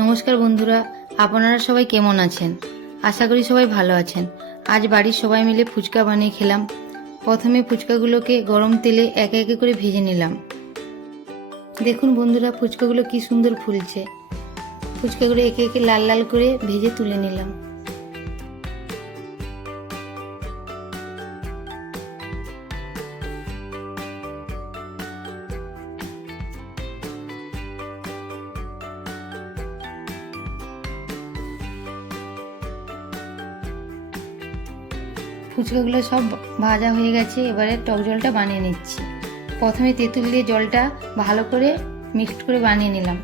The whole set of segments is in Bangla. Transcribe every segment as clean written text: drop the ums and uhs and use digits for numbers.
নমস্কার বন্ধুরা, আপনারা সবাই কেমন আছেন? আশা করি সবাই ভালো আছেন। আজ বাড়ির সবাই মিলে ফুচকা বানিয়ে খেলাম। প্রথমে ফুচকাগুলোকে গরম তেলে একে একে করে ভেজে নিলাম। দেখুন বন্ধুরা, ফুচকাগুলো কি সুন্দর ফুলছে। ফুচকাগুলো একে একে লাল লাল করে ভেজে তুলে নিলাম। ফুচকাগুলো সব ভাজা হয়ে গেছে। এবারে টক জলটা বানিয়ে নিচ্ছি। প্রথমে তেঁতুল দিয়ে জলটা ভালো করে মিক্সড করে বানিয়ে নিলাম।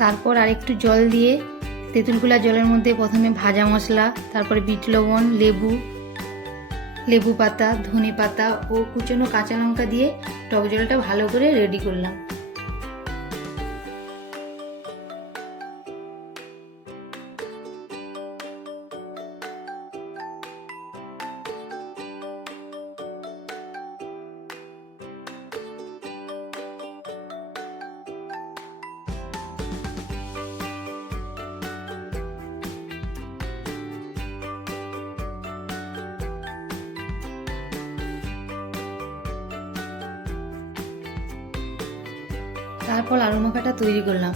তারপর আরেকটু জল দিয়ে তেঁতুলগুলা জলের মধ্যে প্রথমে ভাজা মশলা, তারপরে বিট লবণ, লেবু পাতা, ধনে পাতা ও কুচনো কাঁচা লঙ্কা দিয়ে টক জলটা ভালো করে রেডি করলাম। তারপর আলু মাখাটা তৈরি করলাম।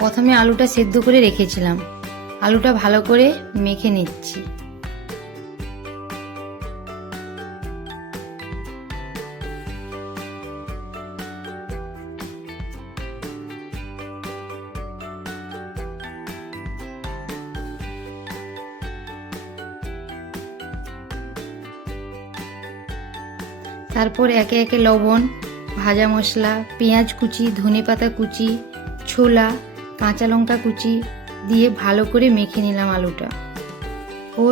প্রথমে আলুটা সেদ্ধ করে রেখেছিলাম। আলুটা ভালো করে মেখে নিচ্ছি। তারপর একে একে লবণ, ভাজা মশলা, পেঁয়াজ কুচি, ধনেপাতা কুচি, ছোলা, কাঁচা লঙ্কা কুচি দিয়ে ভালো করে মেখে নিলাম আলুটা। ও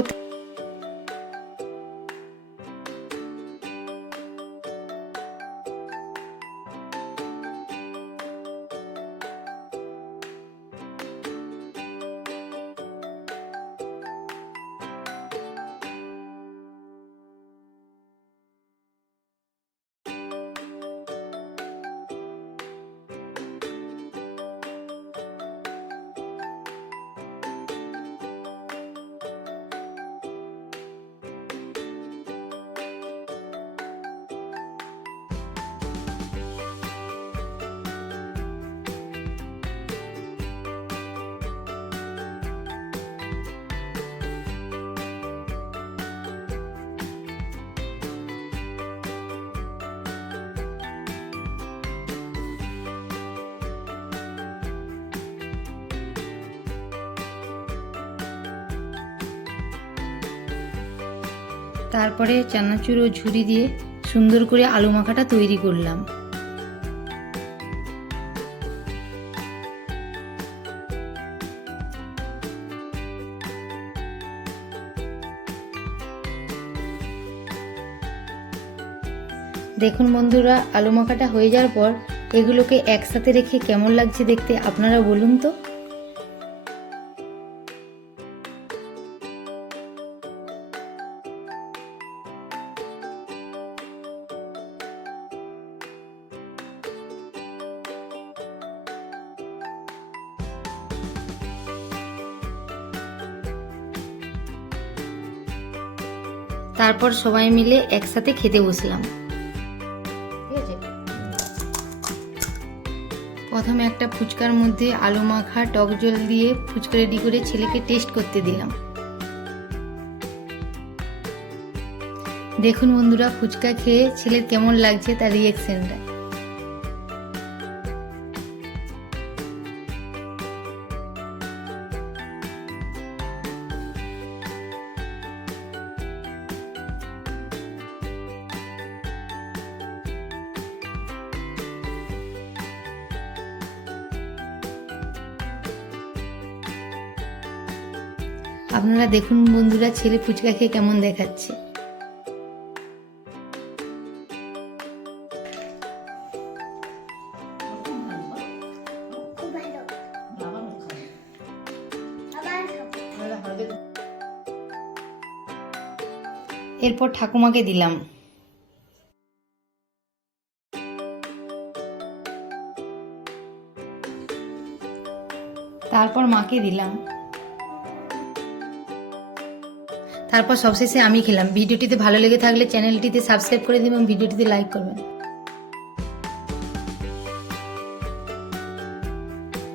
তারপরে চানাচুর ও ঝুরি দিয়ে সুন্দর করে আলু মাখাটা তৈরি করলাম। দেখুন বন্ধুরা, আলু মাখাটা হয়ে যাওয়ার পর এগুলোকে একসাথে রেখে কেমন লাগছে দেখতে আপনারা বলুন তো। তারপর সবাই মিলে একসাথে খেতে বসলাম। প্রথমে একটা ফুচকার মধ্যে আলু মাখা টক জল দিয়ে ফুচকা রেডি করে ছেলেকে টেস্ট করতে দিলাম। দেখুন বন্ধুরা, ফুচকা খেয়ে ছেলের কেমন লাগছে তার রিয়েকশনটা। আপনারা দেখুন বন্ধুরা, ছেলে ফুচকা খেয়ে কেমন দেখাচ্ছে। এরপর ঠাকুমাকে দিলাম। তারপর মাকে দিলাম। তারপর সবশেষে আমি খেলাম। ভিডিওটিতে ভালো লেগে থাকলে চ্যানেলটিতে সাবস্ক্রাইব করে দিন এবং ভিডিওটিতে লাইক করবেন।